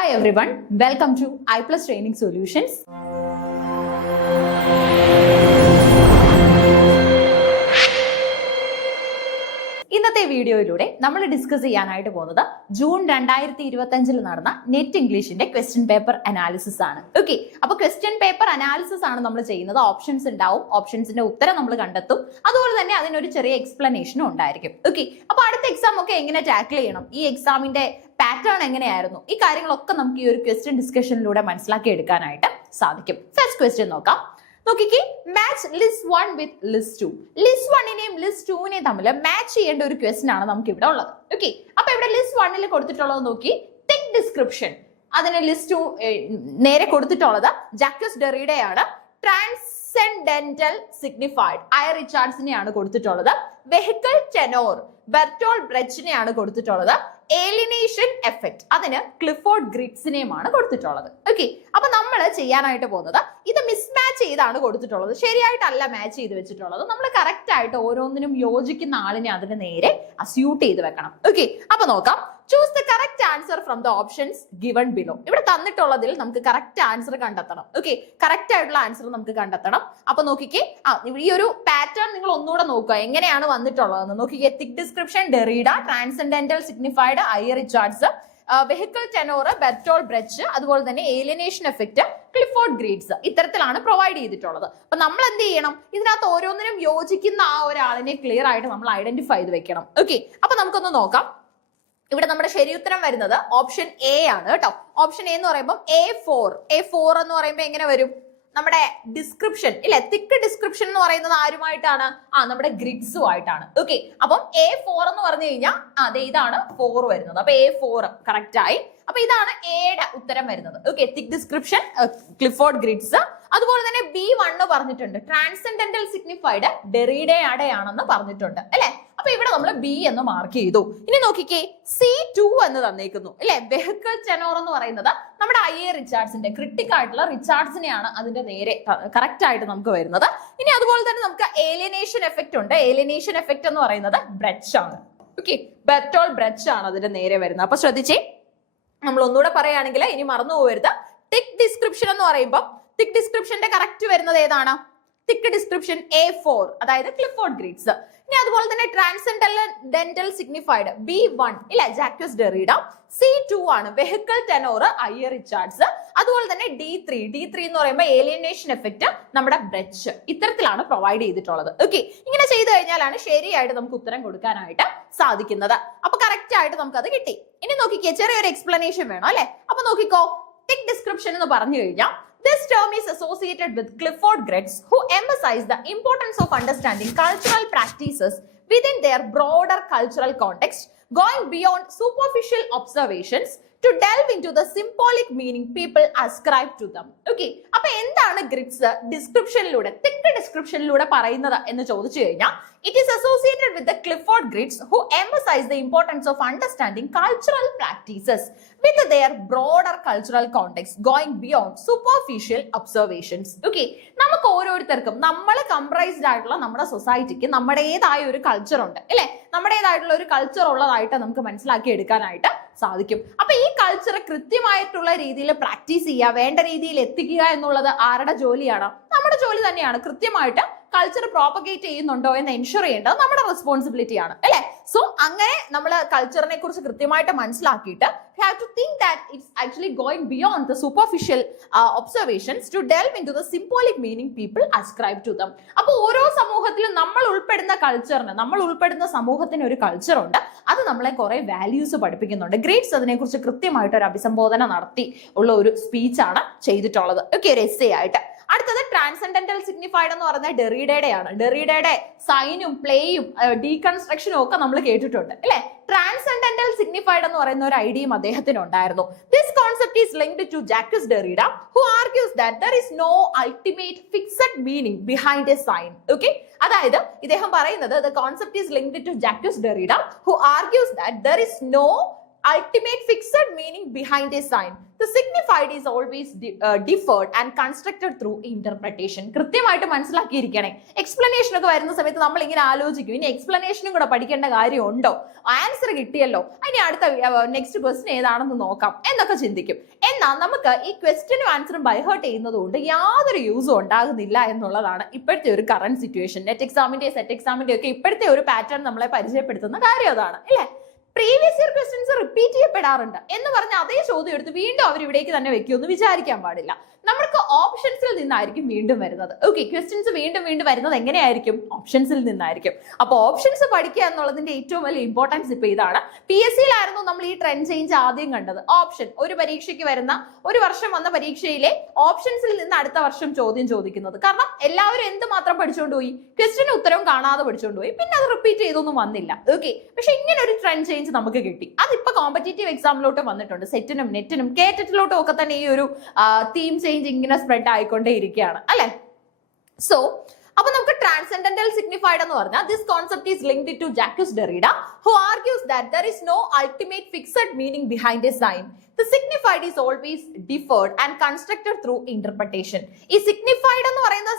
Hi everyone, welcome to I Plus Training Solutions. ഇന്നത്തെ വീഡിയോയിലൂടെ നമ്മൾ ഡിസ്കസ് ചെയ്യാനായിട്ട് പോകുന്നത് ജൂൺ 2025 നടന്ന നെറ്റ് ഇംഗ്ലീഷിന്റെ ക്വസ്റ്റ്യൻ പേപ്പർ അനാലിസിസ് ആണ്. ഓക്കെ, അപ്പൊ ക്വസ്റ്റ്യൻ പേപ്പർ അനാലിസിസ് ആണ് നമ്മൾ ചെയ്യുന്നത്. ഓപ്ഷൻസ് ഉണ്ടാവും, ഓപ്ഷൻസിന്റെ ഉത്തരം നമ്മൾ കണ്ടെത്തും, അതുപോലെ തന്നെ അതിനൊരു ചെറിയ എക്സ്പ്ലനേഷനും ഉണ്ടായിരിക്കും. ഓക്കെ, അപ്പൊ അടുത്ത എക്സാം ഒക്കെ എങ്ങനെ ടാക്കിൾ ചെയ്യണം, ഈ എക്സാമിന്റെ പാറ്റേൺ എങ്ങനെയായിരുന്നു, ഈ കാര്യങ്ങളൊക്കെ നമുക്ക് ഈ ഒരു ക്വസ്റ്റ്യൻ ഡിസ്കഷനിലൂടെ മനസ്സിലാക്കി എടുക്കാനായിട്ട് സാധിക്കും. ഫസ്റ്റ് ക്വസ്റ്റ്യൻ നോക്കാം. നോക്കിക്കേ, match list 1 with list 2. List 1നെയും ലിസ്റ്റ് 2നെയും തമ്മിൽ മാച്ച് ചെയ്യേണ്ട ഒരു ക്വസ്റ്റ്യൻ ആണ് നമുക്ക് ഇവിടെ ഉള്ളത്. ഓക്കെ, അപ്പൊ ഇവിടെ ലിസ്റ്റ് 1ൽ കൊടുത്തിട്ടുള്ളത് നോക്കി, തിക് ഡിസ്ക്രിപ്ഷൻ. അതിന് ലിസ്റ്റ് 2 നേരെ കൊടുത്തിട്ടുള്ളത് ജാക്വസ് ഡെറിഡയാണ്. ട്രാൻസെൻഡന്റൽ സിഗ്നിഫൈഡ് ഐ റിച്ചാർഡ്സിനെയാണ് കൊടുത്തിട്ടുള്ളത്. വെഹിക്കിൾ ടെനോർ ബെർട്ടോൾ ബ്രെച്ചിനെയാണ് കൊടുത്തിട്ടുള്ളത്. ഏലിനേഷൻ എഫക്ട് അതിന് ക്ലിഫോർഡ് ഗ്രിറ്റ്സിനെയുമാണ് കൊടുത്തിട്ടുള്ളത്. ഓക്കെ, അപ്പൊ നമ്മൾ ചെയ്യാനായിട്ട് പോകുന്നത് ഇത് മിസ്മാച്ച് ചെയ്താണ് കൊടുത്തിട്ടുള്ളത്, ശരിയായിട്ടല്ല മാച്ച് ചെയ്ത് വെച്ചിട്ടുള്ളത്. നമ്മൾ കറക്റ്റ് ആയിട്ട് ഓരോന്നിനും യോജിക്കുന്ന ആളിനെ അതിന് നേരെ അസ്യൂട്ട് ചെയ്ത് വെക്കണം. ഓക്കെ, അപ്പൊ നോക്കാം. Choose the correct answer from the options given below. ഇവിടെ തന്നിട്ടുള്ളതിൽ നമുക്ക് കറക്റ്റ് ആൻസർ കണ്ടെത്തണം. ഓക്കെ, കറക്റ്റ് ആയിട്ടുള്ള ആൻസർ നമുക്ക് കണ്ടെത്തണം. അപ്പൊ നോക്കിക്കേ, ഈ ഒരു പാറ്റേൺ നിങ്ങൾ ഒന്നുകൂടെ നോക്കുക, എങ്ങനെയാണ് വന്നിട്ടുള്ളതെന്ന് നോക്കിക്കേ. Thick description Derrida, transcendental signified I Richards, vehicle tenor Bertolt Brecht, അതുപോലെ തന്നെ ഏലിനേഷൻ എഫക്ട് ക്ലിഫോർഡ് ഗ്രീറ്റ്സ്, ഇത്തരത്തിലാണ് പ്രൊവൈഡ് ചെയ്തിട്ടുള്ളത്. അപ്പൊ നമ്മൾ എന്ത് ചെയ്യണം, ഇതിനകത്ത് ഓരോന്നിനും യോജിക്കുന്ന ആ ഒരാളിനെ ക്ലിയർ ആയിട്ട് നമ്മൾ ഐഡന്റിഫൈ ചെയ്ത് വെക്കണം. ഓക്കെ, അപ്പൊ നമുക്കൊന്ന് നോക്കാം. ഇവിടെ നമ്മുടെ ശരി ഉത്തരം വരുന്നത് ഓപ്ഷൻ എ ആണ് കേട്ടോ. ഓപ്ഷൻ എ എന്ന് പറയുമ്പോൾ A4 എന്ന് പറയുമ്പോൾ എങ്ങനെ വരും, നമ്മുടെ ഡിസ്ക്രിപ്ഷൻ ഇല്ലെ, തിക്ക് ഡിസ്ക്രിപ്ഷൻ എന്ന് പറയുന്നത് ആരുമായിട്ടാണ്, നമ്മുടെ ഗ്രിഡ്സും ആയിട്ടാണ്. ഓക്കെ, അപ്പം A4 എന്ന് പറഞ്ഞു കഴിഞ്ഞാൽ അതെ ഇതാണ് 4 വരുന്നത്. അപ്പൊ A4 കറക്റ്റ് ആയി. അപ്പൊ ഇതാണ് എയുടെ ഉത്തരം വരുന്നത്. ഓക്കെ, തിക്ക് ഡിസ്ക്രിപ്ഷൻ ക്ലിഫോർഡ് ഗ്രിഡ്സ്. അതുപോലെ തന്നെ B1 പറഞ്ഞിട്ടുണ്ട്, ട്രാൻസെൻഡന്റൽ സിഗ്നിഫൈഡ് ഡെറിഡയാണെന്ന് പറഞ്ഞിട്ടുണ്ട് അല്ലെ. അപ്പൊ ഇവിടെ നമ്മൾ ബി എന്ന് മാർക്ക് ചെയ്തു. ഇനി നോക്കിക്കേ, C2 എന്ന് തന്നേക്കുന്നു അല്ലെ. വെഹിക്കിൾ ടെനോർ എന്ന് പറയുന്നത് നമ്മുടെ ഐ റിച്ചാർഡ്സിന്റെ ക്രിട്ടിക് ആയിട്ടുള്ള റിച്ചാർഡ്സിനെയാണ് അതിന്റെ നേരെ കറക്റ്റ് ആയിട്ട് നമുക്ക് വരുന്നത്. ഇനി അതുപോലെ തന്നെ നമുക്ക് ഏലിനേഷൻ എഫക്ട് ഉണ്ട്. ഏലിനേഷൻ എഫക്ട് എന്ന് പറയുന്നത് ബ്രെച്ച് ആണ്. ഓക്കെ, ബെർട്ടോൾ ബ്രെച്ച് ആണ് അതിന്റെ നേരെ വരുന്നത്. അപ്പൊ ശ്രദ്ധിച്ചേ, നമ്മൾ ഒന്നുകൂടെ പറയുകയാണെങ്കിൽ ഇനി മറന്നു പോകരുത്. തിക് ഡിസ്ക്രിപ്ഷൻ എന്ന് പറയുമ്പോൾ തിക് ഡിസ്ക്രിപ്ഷന്റെ കറക്റ്റ് വരുന്നത് ഏതാണ്, തിക് ഡിസ്ക്രിപ്ഷൻ A4, അതായത് ക്ലിഫോർഡ് ഗ്രീറ്റ്സ്. ഇനി അതുപോലെ തന്നെ ട്രാൻസെൻഡന്റൽ സിഗ്നിഫൈഡ് B1 ഇല്ല, ജാക്വസ് ഡെറിഡ. C2 ആണ് വെഹിക്കിൾ ടെനോർ ഐ റിച്ചാർഡ്സ്. അതുപോലെ തന്നെ D3 എന്ന് പറയുമ്പോൾ ഏലിയനേഷൻ എഫക്ട് നമ്മുടെ ബ്രെച്ച്. ഇത്തരത്തിലാണ് പ്രൊവൈഡ് ചെയ്തിട്ടുള്ളത്. ഓക്കെ, ഇങ്ങനെ ചെയ്തു കഴിഞ്ഞാലാണ് ശരിയായിട്ട് നമുക്ക് ഉത്തരം കൊടുക്കാനായിട്ട് സാധിക്കുന്നത്. അപ്പൊ കറക്റ്റ് ആയിട്ട് നമുക്ക് അത് കിട്ടി. ഇനി നോക്കിക്കേ, ചെറിയൊരു എക്സ്പ്ലനേഷൻ വേണം അല്ലെ. അപ്പൊ നോക്കിക്കോ, തിക് ഡിസ്ക്രിപ്ഷൻ എന്ന് പറഞ്ഞു കഴിഞ്ഞാൽ this term is associated with Clifford Gritts, who emphasize the importance of understanding cultural practices within their broader cultural context, going beyond superficial observations to delve into the symbolic meaning people ascribe to them. Okay, അപ്പൊ എന്താണ് ഗ്രിറ്റ്സ് ഡിസ്ക്രിപ്ഷനിലൂടെ, തിക്ക് ഡിസ്ക്രിപ്ഷനിലൂടെ പറയുന്നത് എന്ന് ചോദിച്ചു കഴിഞ്ഞാൽ, it is associated with the Clifford Gritts who emphasize the importance of understanding cultural practices with their broader cultural context, going beyond superficial observations. Okay, നമുക്ക് ഓരോരുത്തർക്കും നമ്മൾ comprised ആയിട്ടുള്ള നമ്മുടെ സൊസൈറ്റിക്ക് നമ്മുടേതായ ഒരു കൾച്ചർ ഉണ്ട് അല്ലെ. നമ്മുടേതായിട്ടുള്ള ഒരു കൾച്ചർ ഉള്ളതായിട്ട് നമുക്ക് മനസ്സിലാക്കി എടുക്കാനായിട്ട് സാധിക്കും. അപ്പൊ ഈ കൾച്ചർ കൃത്യമായിട്ടുള്ള രീതിയിൽ പ്രാക്ടീസ് ചെയ്യുക, വേണ്ട രീതിയിൽ എത്തിക്കുക എന്നുള്ളത് ആരുടെ ജോലിയാണ്, നമ്മുടെ ജോലി തന്നെയാണ്. കൃത്യമായിട്ട് കൾച്ചർ പ്രോപ്പഗേറ്റ് ചെയ്യുന്നുണ്ടോ എന്ന് എൻഷുർ ചെയ്യേണ്ടത് നമ്മുടെ റെസ്പോൺസിബിലിറ്റി ആണ് അല്ലെ. സോ അങ്ങനെ നമ്മൾ കൾച്ചറിനെ കുറിച്ച് കൃത്യമായിട്ട് മനസ്സിലാക്കിയിട്ട് we have to think that it's actually going beyond the superficial observations to delve into the symbolic meaning people ascribe to them. അപ്പോൾ ഓരോ സമൂഹത്തിലും നമ്മൾ ഉൾപ്പെടുന്ന കൾച്ചറിന്, നമ്മൾ ഉൾപ്പെടുന്ന സമൂഹത്തിന് ഒരു കൾച്ചർ ഉണ്ട്. അത് നമ്മളെ കുറെ വാല്യൂസ് പഠിപ്പിക്കുന്നുണ്ട്. ഗ്രീറ്റ്സ് അതിനെക്കുറിച്ച് കൃത്യമായിട്ട് ഒരു അഭിസംബോധന നടത്തി ഉള്ള ഒരു സ്പീച്ചാണ് ചെയ്തിട്ടുള്ളത്. ഓക്കെ, ഒരു എസ്സേ ആയിട്ട്. അടുത്തത് ട്രാൻസെൻഡന്റൽ സിഗ്നിഫൈഡ് എന്ന് പറയുന്നത് ഡെറിഡയുടെയാണ്. ഡെറിഡയുടെ സൈനും പ്ലേയും ഡീകൺസ്ട്രക്ഷനും ഒക്കെ നമ്മൾ കേട്ടിട്ടുണ്ട് അല്ലെ. ട്രാൻസെൻഡന്റൽ സിഗ്നിഫൈഡ് എന്ന് പറയുന്ന ഒരു ഐഡിയയും അദ്ദേഹത്തിന് ഉണ്ടായിരുന്നു. This concept is linked to Jacques Derrida, who argues that there is no ultimate fixed meaning behind a sign. Okay, അതായത് ഇദ്ദേഹം പറയുന്നത് the concept is linked to Jacques Derrida, who argues that there is no ultimate fixed meaning behind a sign. The signified is always deferred and constructed through interpretation. കൃത്യമായിട്ട് മനസ്സിലാക്കിയിരിക്കണേ. Explanation ഒക്കെ വരുന്ന സമയത്ത് നമ്മൾ ഇങ്ങനെ ആലോചിക്കും, ഇനി എക്സ്പ്ലനേഷനും കൂടെ പഠിക്കേണ്ട കാര്യമുണ്ടോ, ആൻസർ കിട്ടിയല്ലോ, ഇനി അടുത്ത നെക്സ്റ്റ് ക്വസ്റ്റ്യൻ ഏതാണെന്ന് നോക്കാം എന്നൊക്കെ ചിന്തിക്കും. എന്നാൽ നമുക്ക് ഈ ക്വസ്റ്റ്യനും ആൻസറും ബൈഹേർട്ട് ചെയ്യുന്നത് കൊണ്ട് യാതൊരു യൂസും ഉണ്ടാകുന്നില്ല എന്നുള്ളതാണ് ഇപ്പോഴത്തെ ഒരു കറന്റ് സിറ്റുവേഷൻ. നെറ്റ് എക്സാമിന്റെ സെറ്റ് എക്സാമിന്റെ ഒക്കെ ഇപ്പോഴത്തെ ഒരു പാറ്റേൺ നമ്മളെ പരിചയപ്പെടുത്തുന്ന കാര്യം അതാണ് അല്ലേ. പ്രീവിയസ് ഇയർ ക്വസ്റ്റ്യൻസ് റിപ്പീറ്റ് ചെയ്യപ്പെടാറുണ്ട് എന്ന് പറഞ്ഞ അതേ ചോദ്യം എടുത്ത് വീണ്ടും അവർ ഇവിടേക്ക് തന്നെ വെക്കുമെന്ന് വിചാരിക്കാൻ പാടില്ല. നമ്മൾക്ക് ഓപ്ഷൻസിൽ നിന്നായിരിക്കും വീണ്ടും വരുന്നത്. ഓക്കെ, ക്വസ്റ്റ്യൻസ് വീണ്ടും വീണ്ടും വരുന്നത് എങ്ങനെയായിരിക്കും? ഓപ്ഷൻസിൽ നിന്നായിരിക്കും. അപ്പൊ ഓപ്ഷൻസ് പഠിക്കുക എന്നുള്ളതിന്റെ ഏറ്റവും വലിയ ഇമ്പോർട്ടൻസ് ഇപ്പൊ ഇതാണ്. PSCയിലായിരുന്നു നമ്മൾ ഈ ട്രെൻഡ് ചേഞ്ച് ആദ്യം കണ്ടത്. ഓപ്ഷൻ, ഒരു പരീക്ഷയ്ക്ക് വരുന്ന, ഒരു വർഷം വന്ന പരീക്ഷയിലെ ഓപ്ഷൻസിൽ നിന്ന് അടുത്ത വർഷം ചോദ്യം ചോദിക്കുന്നത്. കാരണം എല്ലാവരും എന്ത് മാത്രം പഠിച്ചുകൊണ്ട് പോയി? ക്വസ്റ്റ്യന് ഉത്തരവും കാണാതെ പഠിച്ചുകൊണ്ട് പോയി, പിന്നെ അത് റിപ്പീറ്റ് ചെയ്തൊന്നും വന്നില്ല. ഓക്കെ, പക്ഷെ ഇങ്ങനെ ഒരു ട്രെൻഡ് ചേഞ്ച് നമുക്ക് കിട്ടി. അതിപ്പോ കോമ്പറ്റേറ്റീവ് എക്സാമിലോട്ട് വന്നിട്ടുണ്ട്. സെറ്റിനും നെറ്റിനും കേറ്ററ്റിലോട്ടും ഒക്കെ തന്നെ ഈ ഒരു തീം ചേഞ്ച് ഇങ്ങനെ സ്പ്രെഡ് ആയിക്കൊണ്ടേ ഇരിക്കുകയാണ് അല്ലെ. സോ അപ്പൊ നമുക്ക് ട്രാൻസെൻഡന്റൽ സിഗ്നിഫൈഡ് എന്ന് പറഞ്ഞാൽ this concept is linked to Jacques Derrida, who argues that there is no ultimate fixed meaning behind a sign. The signified is always deferred and constructed through interpretation. ഈ signified എന്ന് പറയുന്ന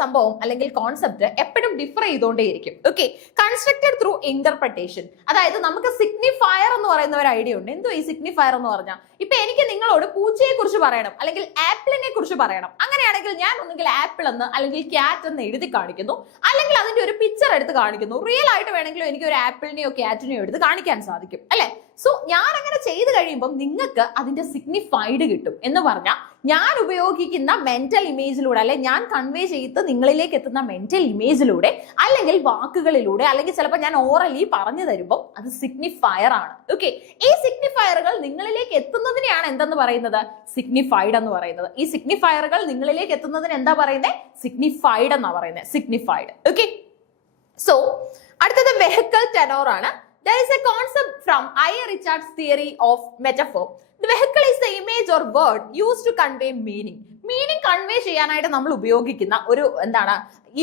സംഭവം അല്ലെങ്കിൽ concept എപ്പോഴും differ ചെയ്തുകൊണ്ടേയിരിക്കും. Okay, constructed through interpretation. അതായത് നമുക്ക് signifier എന്ന് പറയുന്ന ഒരു ഐഡിയ ഉണ്ട്. എന്തോ ഈ സിഗ്നിഫയർ എന്ന് പറഞ്ഞാൽ, ഇപ്പൊ എനിക്ക് നിങ്ങളോട് പൂച്ചയെ കുറിച്ച് പറയണം അല്ലെങ്കിൽ ആപ്പിളിനെ കുറിച്ച് പറയണം. അങ്ങനെയാണെങ്കിൽ ഞാൻ ഒന്നുകിൽ ആപ്പിൾ എന്ന് അല്ലെങ്കിൽ ക്യാറ്റ് എന്ന് എഴുതി കാണിക്കുന്നു, അല്ലെങ്കിൽ അതിന്റെ ഒരു പിക്ചർ എടുത്ത് കാണിക്കുന്നു. റിയൽ ആയിട്ട് വേണമെങ്കിലും എനിക്ക് ഒരു ആപ്പിളിനെയോ ക്യാറ്റിനെയോ എടുത്ത് കാണിക്കാൻ സാധിക്കും അല്ലെ. സോ ഞാൻ അങ്ങനെ ചെയ്ത് കഴിയുമ്പോൾ നിങ്ങൾക്ക് അതിന്റെ സിഗ്നിഫൈഡ് കിട്ടും. എന്ന് പറഞ്ഞാൽ ഞാൻ ഉപയോഗിക്കുന്ന മെന്റൽ ഇമേജിലൂടെ, അല്ലെ ഞാൻ കൺവേ ചെയ്ത് നിങ്ങളിലേക്ക് എത്തുന്ന മെന്റൽ ഇമേജിലൂടെ, അല്ലെങ്കിൽ വാക്കുകളിലൂടെ, അല്ലെങ്കിൽ ചിലപ്പോൾ ഞാൻ ഓറലി പറഞ്ഞു തരുമ്പോൾ അത് സിഗ്നിഫയർ ആണ്. ഓക്കെ, ഈ സിഗ്നിഫയറുകൾ നിങ്ങളിലേക്ക് എത്തുന്നതിനെയാണ് എന്തെന്ന് പറയുന്നത്? സിഗ്നിഫൈഡ് എന്ന് പറയുന്നത്. ഈ സിഗ്നിഫയറുകൾ നിങ്ങളിലേക്ക് എത്തുന്നതിന് എന്താ പറയുന്നത്? സിഗ്നിഫൈഡ് എന്നാ പറയുന്നത്. സിഗ്നിഫൈഡ്. ഓക്കെ, സോ അടുത്തത് വെഹിക്കിൾ ടെനോർ ആണ്. There is a concept from I. Richard's theory of metaphor. The vehicle is the image or word used to convey meaning. Meaning convey ചെയ്യാനായിട്ട് നമ്മൾ ഉപയോഗിക്കുന്ന ഒരു എന്താണ്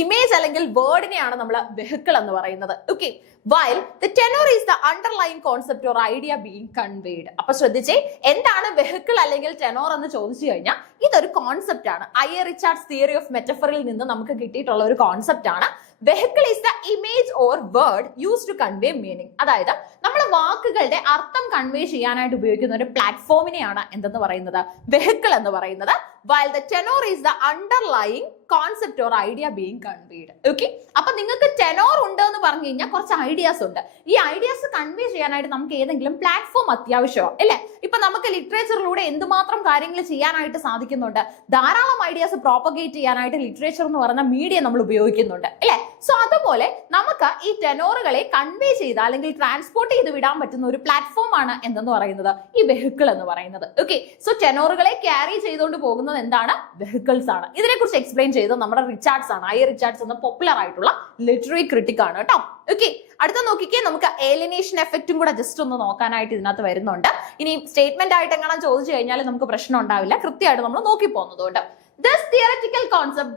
ഇമേജ് അല്ലെങ്കിൽ വേർഡിനെയാണ് നമ്മൾ വെഹിക്കിൾ എന്ന് പറയുന്നത്. Okay, while the tenor is the underlying concept or idea being conveyed. അപ്പൊ ശ്രദ്ധിച്ചേ, എന്താണ് വെഹിക്കിൾ അല്ലെങ്കിൽ ടെനോർ എന്ന് ചോദിച്ചു കഴിഞ്ഞാൽ ഇതൊരു കോൺസെപ്റ്റ് ആണ്. I. Richard's theory of metaphorൽ നിന്ന് നമുക്ക് കിട്ടിയിട്ടുള്ള ഒരു കോൺസെപ്റ്റ് ആണ്. Vehicle is the image or word used to convey meaning. അതായത് നമ്മൾ വാക്കുകളുടെ അർത്ഥം കൺവേ ചെയ്യാനായിട്ട് ഉപയോഗിക്കുന്ന ഒരു പ്ലാറ്റ്ഫോമിനെയാണ് എന്തെന്ന് പറയുന്നത്? വെഹിക്കിൾ എന്ന് പറയുന്നത്. While the tenor is the underlying concept or idea being conveyed. Okay, അപ്പൊ നിങ്ങൾക്ക് ടെനോർ ഉണ്ട് എന്ന് പറഞ്ഞു കഴിഞ്ഞാൽ കുറച്ച് ഐഡിയാസ് ഉണ്ട്. ഈ ഐഡിയാസ് കൺവേ ചെയ്യാനായിട്ട് നമുക്ക് ഏതെങ്കിലും പ്ലാറ്റ്ഫോം അത്യാവശ്യമാണ് അല്ലെ. ഇപ്പൊ നമുക്ക് ലിറ്ററേച്ചറിലൂടെ എന്തുമാത്രം കാര്യങ്ങൾ ചെയ്യാനായിട്ട് സാധിക്കുന്നുണ്ട്. ധാരാളം ഐഡിയാസ് പ്രോപ്പഗേറ്റ് ചെയ്യാനായിട്ട് ലിറ്ററേച്ചർ എന്ന് പറയുന്ന മീഡിയ നമ്മൾ ഉപയോഗിക്കുന്നുണ്ട് അല്ലെ. സോ അതുപോലെ നമുക്ക് ഈ ടെനോറുകളെ കൺവേ ചെയ്ത് അല്ലെങ്കിൽ ട്രാൻസ്പോർട്ട് ചെയ്ത് വിടാൻ പറ്റുന്ന ഒരു പ്ലാറ്റ്ഫോം ആണ് എന്തെന്ന് പറയുന്നത്? ഈ വെഹിക്കിൾ എന്ന് പറയുന്നത്. ഓക്കെ, സോ ടെനോറുകളെ ക്യാരി ചെയ്തുകൊണ്ട് പോകുന്നത് എന്താണ്? വെഹിക്കിൾസ് ആണ്. ഇതിനെക്കുറിച്ച് എക്സ്പ്ലെയിൻ ചെയ്ത് നമ്മുടെ റിച്ചാർഡ്സ് ആണ്. I. റിച്ചാർഡ്സ് എന്ന പോപ്പുലർ ആയിട്ടുള്ള ലിറ്റററി ക്രിട്ടിക് ആണ് കേട്ടോ. ഓക്കെ, അടുത്ത നോക്കിക്കേ, നമുക്ക് ഏലിനേഷൻ എഫക്റ്റും കൂടെ ജസ്റ്റ് ഒന്ന് നോക്കാനായിട്ട് ഇതിനകത്ത് വരുന്നുണ്ട്. ഇനി സ്റ്റേറ്റ്മെന്റ് ആയിട്ട് എങ്ങനെ ചോദിച്ചു കഴിഞ്ഞാൽ നമുക്ക് പ്രശ്നം ഉണ്ടാവില്ല, കൃത്യമായിട്ട് നമ്മൾ നോക്കി പോകുന്നതുകൊണ്ട്. This theoretical concept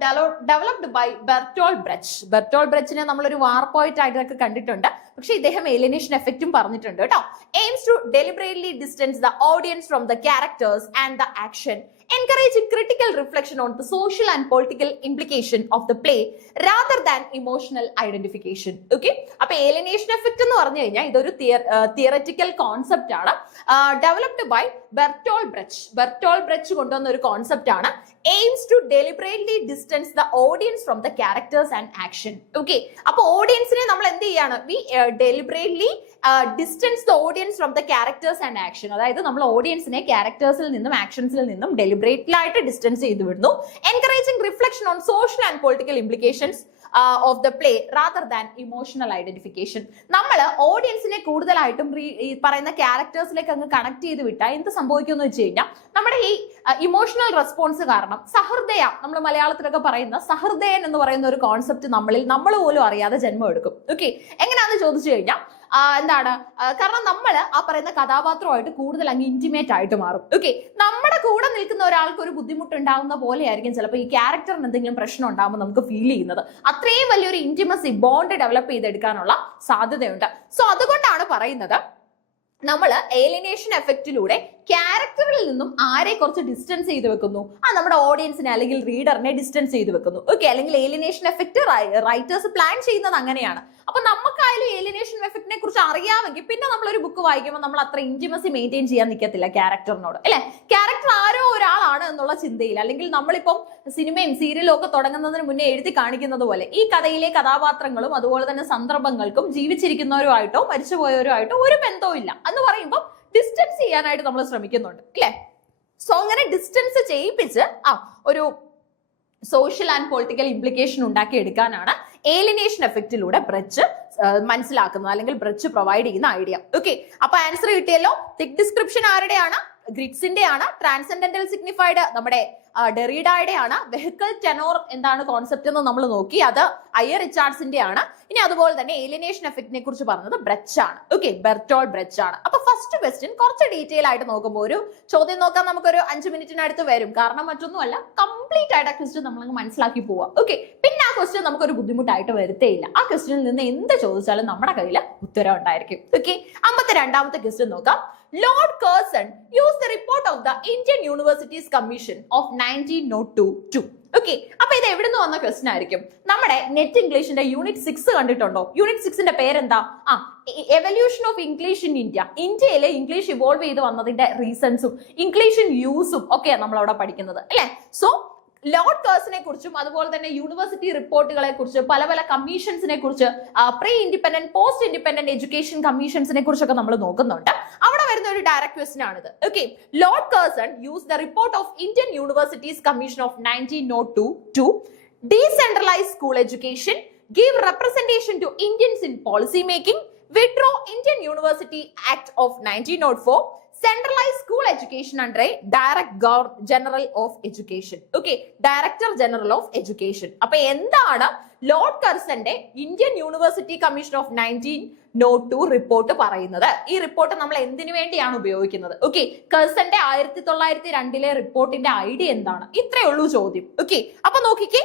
developed by Bertolt Brecht. Bertolt Brechtനെ നമ്മളൊരു വാർ പോയിന്റ് ആയിട്ടൊക്കെ കണ്ടിട്ടുണ്ട്, പക്ഷെ ഇദ്ദേഹം ഏലിനേഷൻ എഫക്റ്റും പറഞ്ഞിട്ടുണ്ട് കേട്ടോ. Aims to deliberately distance the audience from the characters and the action, encouraging critical reflection on the social and political implication of the play rather than emotional identification. Okay, അപ്പൊ alienation effect എന്ന് പറഞ്ഞു കഴിഞ്ഞാൽ ഇതൊരു theoretical concept ആണ്. Developed by Bertolt Brecht. Bertolt Brecht കൊണ്ടുവന്ന ഒരു concept ആണ്. aims to deliberately distance the audience from the characters and action. Okay, അപ്പൊ ഓഡിയൻസിനെ നമ്മൾ എന്ത് ചെയ്യാണ്? We deliberately distance the audience from the characters and action. അതായത് നമ്മൾ ഓഡിയൻസിനെ ക്യാരക്ടേഴ്സിൽ നിന്നും ആക്ഷൻസിൽ നിന്നും ഡെലിബറേറ്റ്ലി ആയിട്ട് ഡിസ്റ്റൻസ് ചെയ്ത് വിടുന്നു. Encouraging reflection on social and political implications of the play rather than emotional identification. നമ്മൾ ഓഡിയൻസിനെ കൂടുതലായിട്ടും ഈ പറയുന്ന ക്യാരക്ടേഴ്സിലേക്ക് അങ്ങ് കണക്ട് ചെയ്ത് വിട്ടാൽ എന്ത് സംഭവിക്കുമെന്ന് വെച്ച് കഴിഞ്ഞാൽ നമ്മുടെ ഈ ഇമോഷണൽ റെസ്പോൺസ് കാരണം സഹൃദയ, നമ്മൾ മലയാളത്തിലൊക്കെ പറയുന്ന സഹൃദയൻ എന്ന് പറയുന്ന ഒരു കോൺസെപ്റ്റ് നമ്മൾ പോലും അറിയാതെ ജന്മം എടുക്കും. ഓക്കെ, എങ്ങനെയാണെന്ന് ചോദിച്ചു കഴിഞ്ഞാൽ എന്താണ്? കാരണം നമ്മൾ ആ പറയുന്ന കഥാപാത്രമായിട്ട് കൂടുതൽ അങ്ങ് ഇന്റിമേറ്റ് ആയിട്ട് മാറും. ഓക്കെ, നമ്മുടെ കൂടെ നിൽക്കുന്ന ഒരാൾക്ക് ഒരു ബുദ്ധിമുട്ടുണ്ടാവുന്ന പോലെയായിരിക്കും ചിലപ്പോൾ ഈ ക്യാരക്ടറിന് എന്തെങ്കിലും പ്രശ്നം ഉണ്ടാകുമ്പോൾ നമുക്ക് ഫീൽ ചെയ്യുന്നത്. അത്രയും വലിയൊരു ഇന്റിമസി ബോണ്ട് ഡെവലപ്പ് ചെയ്തെടുക്കാനുള്ള സാധ്യതയുണ്ട്. സോ അതുകൊണ്ടാണ് പറയുന്നത് നമ്മൾ ഏലിനേഷൻ എഫക്റ്റിലൂടെ ക്യാരക്ടറിൽ നിന്നും ആരെ കുറച്ച് ഡിസ്റ്റൻസ് ചെയ്ത് വെക്കുന്നു, നമ്മുടെ ഓഡിയൻസിനെ അല്ലെങ്കിൽ റീഡറിനെ ഡിസ്റ്റൻസ് ചെയ്ത് വെക്കുന്നു. ഓക്കെ, അല്ലെങ്കിൽ ഏലിനേഷൻ എഫക്ട് റൈറ്റേഴ്സ് പ്ലാൻ ചെയ്യുന്നത് അങ്ങനെയാണ്. അപ്പൊ നമുക്കായാലും ഏലിനേഷൻ എഫക്റ്റിനെ കുറിച്ച് അറിയാമെങ്കിൽ പിന്നെ നമ്മളൊരു ബുക്ക് വായിക്കുമ്പോൾ നമ്മൾ അത്ര ഇന്റിമസി മെയിൻറ്റെയിൻ ചെയ്യാൻ നിൽക്കത്തില്ല ക്യാരക്ടറിനോട്, അല്ലെ? ക്യാരക്ടർ ആരോ ഒരാളാണ് എന്നുള്ള ചിന്തയിൽ, അല്ലെങ്കിൽ നമ്മളിപ്പം സിനിമയും സീരിയലും ഒക്കെ തുടങ്ങുന്നതിന് മുന്നേ എഴുതി കാണിക്കുന്നത് പോലെ ഈ കഥയിലെ കഥാപാത്രങ്ങളും അതുപോലെ തന്നെ സന്ദർഭങ്ങൾക്കും ജീവിച്ചിരിക്കുന്നവരുമായിട്ടോ മരിച്ചുപോയവരുമായിട്ടോ ഒരു ബന്ധവും ഇല്ല എന്ന് പറയുമ്പോൾ ഡിസ്റ്റൻസ് ചെയ്യാനായിട്ട് നമ്മൾ ശ്രമിക്കുന്നുണ്ട്, അല്ലെ? സോ അങ്ങനെ ഡിസ്റ്റൻസ് ചെയ്യിപ്പിച്ച് ഒരു സോഷ്യൽ ആൻഡ് പൊളിറ്റിക്കൽ ഇംപ്ലിക്കേഷൻ ഉണ്ടാക്കി എടുക്കാനാണ് ഏലിനേഷൻ എഫക്റ്റിലൂടെ ബ്രച്ച് മനസ്സിലാക്കുന്നത്, അല്ലെങ്കിൽ ബ്രച്ച് പ്രൊവൈഡ് ചെയ്യുന്ന ഐഡിയ. ഓക്കെ, അപ്പൊ ആൻസർ കിട്ടിയല്ലോ. തിക് ഡിസ്ക്രിപ്ഷൻ ആരുടെയാണ്? ഗ്രിറ്റ്സിന്റെ ആണ്. ട്രാൻസെൻഡന്റൽ സിഗ്നിഫൈഡ് നമ്മുടെ ഡെറീഡയുടെ ആണ്. വെഹിക്കിൾ ടെനോർ എന്താണ് കോൺസെപ്റ്റ് എന്ന് നമ്മൾ നോക്കി, അത് അയ്യർ റിച്ചാർഡ്സിന്റെ ആണ്. ഇനി അതുപോലെ തന്നെ ഏലിനേഷൻ എഫക്റ്റിനെ കുറിച്ച് പറഞ്ഞത് ബ്രച്ച് ആണ്. ഓക്കെ, ബെർട്ടോൾഡ് ബ്രച്ച് ആണ്. അപ്പൊ ഫസ്റ്റ് ക്വസ്റ്റ്യൻ കുറച്ച് ഡീറ്റെയിൽ ആയിട്ട് നോക്കുമ്പോൾ ഒരു ചോദ്യം നോക്കാൻ നമുക്കൊരു 5 മിനിറ്റിനടുത്ത് വരും. കാരണം മറ്റൊന്നുമല്ല, കംപ്ലീറ്റ് ആയിട്ട് ആ ക്വസ്റ്റ്യൻ നമ്മളങ്ങ് മനസ്സിലാക്കി പോവാം. ഓക്കെ, പിന്നെ ആ ക്വസ്റ്റ്യൻ നമുക്കൊരു ബുദ്ധിമുട്ടായിട്ട് വരുത്തേയില്ല. ആ ക്വസ്റ്റ്യനിൽ നിന്ന് എന്ത് ചോദിച്ചാലും നമ്മുടെ കയ്യിൽ ഉത്തരം ഉണ്ടായിരിക്കും. ഓക്കെ, 52ാമത്തെ ക്വസ്റ്റ്യൻ നോക്കാം. Lord Curzon used the report of the Indian Universities Commission of 1902. Okay, അപ്പൊ ഇത് എവിടെ നിന്ന് വന്ന ക്വസ്റ്റ്യൻ ആയിരിക്കും? നമ്മുടെ നെറ്റ് ഇംഗ്ലീഷിന്റെ യൂണിറ്റ് 6 കണ്ടിട്ടുണ്ടോ? യൂണിറ്റ് 6ന്റെ പേരെന്താ? Evolution of English in India. ഇന്ത്യയിലെ ഇംഗ്ലീഷ് ഇവോൾവ് ചെയ്ത് വന്നതിന്റെ റീസൺസും ഇംഗ്ലീഷ് യൂസും ഒക്കെയാണ് നമ്മൾ അവിടെ പഠിക്കുന്നത്, അല്ലെ? സോ ലോർഡ് കേഴ്സനെ കുറിച്ചും അതുപോലെ തന്നെ യൂണിവേഴ്സിറ്റി റിപ്പോർട്ടുകളെ കുറിച്ച്, പല പല കമ്മീഷൻസിനെ കുറിച്ച്, pre independent post independent education കമ്മീഷൻസിനെ കുറിച്ചൊക്കെ നമ്മൾ നോക്കുന്നുണ്ട്. അവിടെ വരുന്ന ഒരു ഡയറക്ട് ക്വസ്റ്റ്യൻ ആണിത്. Okay, Lord Curzon use the report of Indian universities commission of 1902 to decentralize school education, give representation to Indians in policy making, withdraw Indian University Act of 1904, centralized school education under a Director General of Education. Okay, Director General of Education. അപ്പൊ എന്താണ് Lord കർസന്റെ Indian university commission of 1902 report പറയുന്നത്? ഈ report നമ്മൾ എന്തിനു വേണ്ടിയാണ് ഉപയോഗിക്കുന്നത്? Okay, കർസന്റെ 1902 റിപ്പോർട്ടിന്റെ ഐഡിയ എന്താണ്? ഇത്രയേ ഉള്ളൂ ചോദ്യം. ഓക്കെ, അപ്പൊ നോക്കിക്കേ,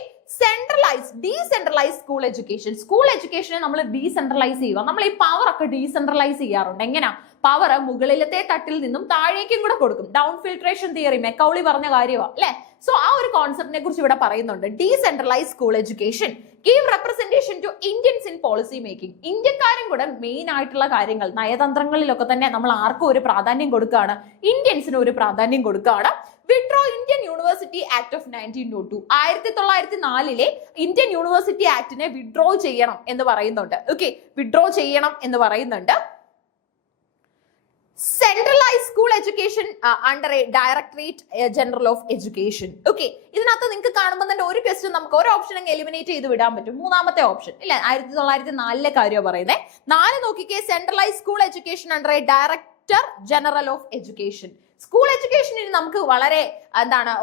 ഡീസെൻട്രലൈസ് സ്കൂൾ എഡ്യൂക്കേഷനെ നമ്മൾ ഡീസെൻട്രലൈസ് ചെയ്യുക. നമ്മൾ ഈ പവർ ഒക്കെ ഡീസെൻട്രലൈസ് ചെയ്യാറുണ്ട്. എങ്ങനെയാ? പവർ മുകളിലത്തെ തട്ടിൽ നിന്നും താഴേക്കും കൂടെ കൊടുക്കും. ഡൗൺ ഫിൽട്രേഷൻ തിയറി മെക്കൗളി പറഞ്ഞ കാര്യമാണ്, അല്ലെ? സോ ആ ഒരു കോൺസെപ്റ്റിനെ കുറിച്ച് ഇവിടെ പറയുന്നുണ്ട്. Decentralise school education, give representation to Indians in policy making. ഇന്ത്യക്കാരും കൂടെ മെയിൻ ആയിട്ടുള്ള കാര്യങ്ങൾ നയതന്ത്രങ്ങളിലൊക്കെ തന്നെ നമ്മൾ ആർക്കും ഒരു പ്രാധാന്യം കൊടുക്കുകയാണ്, ഇന്ത്യൻസിന് ഒരു പ്രാധാന്യം കൊടുക്കുകയാണ്. Withdraw Indian university act of 1902. 1904 Indian university ആക്ടിനെ വിഡ്രോ ചെയ്യണം എന്ന് പറയുന്നുണ്ട്. ഓക്കെ, വിഡ്രോ ചെയ്യണം എന്ന് പറയുന്നുണ്ട്. Centralise school education under a directorate general of education. Okay, ഇതിനകത്ത് നിങ്ങൾക്ക് കാണുമ്പോൾ തന്നെ ഒരു ക്വസ്റ്റ്യൻ നമുക്ക് ഒരു ഓപ്ഷൻ അങ്ങ് എലിമിനേറ്റ് ചെയ്ത് വിടാൻ പറ്റും. 3ാമത്തെ ഓപ്ഷൻ ഇല്ല, 1904 കാര്യമാണ് പറയുന്നത്. 4 നോക്കിക്കേ, centralise school education under a director general of education. School എഡ്യൂക്കേഷനിൽ നമുക്ക് വളരെ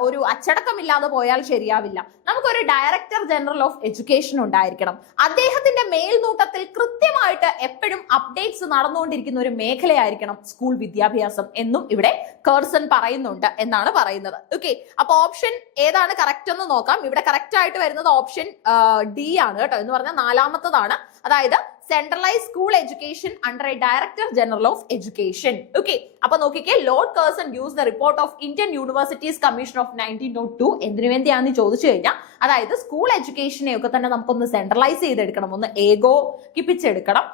ഒരു അച്ചടക്കമില്ലാതെ പോയാൽ ശരിയാവില്ല. നമുക്കൊരു ഡയറക്ടർ ജനറൽ ഓഫ് എഡ്യൂക്കേഷൻ ഉണ്ടായിരിക്കണം. അദ്ദേഹത്തിന്റെ മേൽനോട്ടത്തിൽ കൃത്യമായിട്ട് എപ്പോഴും അപ്ഡേറ്റ്സ് നടന്നുകൊണ്ടിരിക്കുന്ന ഒരു മേഖലയായിരിക്കണം സ്കൂൾ വിദ്യാഭ്യാസം എന്നും ഇവിടെ കേഴ്സൺ പറയുന്നുണ്ട് എന്നാണ് പറയുന്നത്. ഓക്കെ, അപ്പൊ ഓപ്ഷൻ ഏതാണ് കറക്റ്റ് എന്ന് നോക്കാം. ഇവിടെ കറക്റ്റ് ആയിട്ട് വരുന്നത് ഓപ്ഷൻ ഡി ആണ് കേട്ടോ, എന്ന് പറഞ്ഞാൽ 4ാമത്തതാണ്. അതായത് centralise school education under a director general of education. Okay, അപ്പൊ നോക്കിക്കേ, Lord Curzon use the report of Indian universities commission of 1902 എന്തിനു വേണ്ടിയാണെന്ന് ചോദിച്ചു കഴിഞ്ഞാൽ, അതായത് സ്കൂൾ എഡ്യൂക്കേഷനെ ഒക്കെ തന്നെ നമുക്കൊന്ന് സെൻട്രലൈസ് ചെയ്തെടുക്കണം, ഒന്ന് ഏകോപിപ്പിച്ചെടുക്കണം,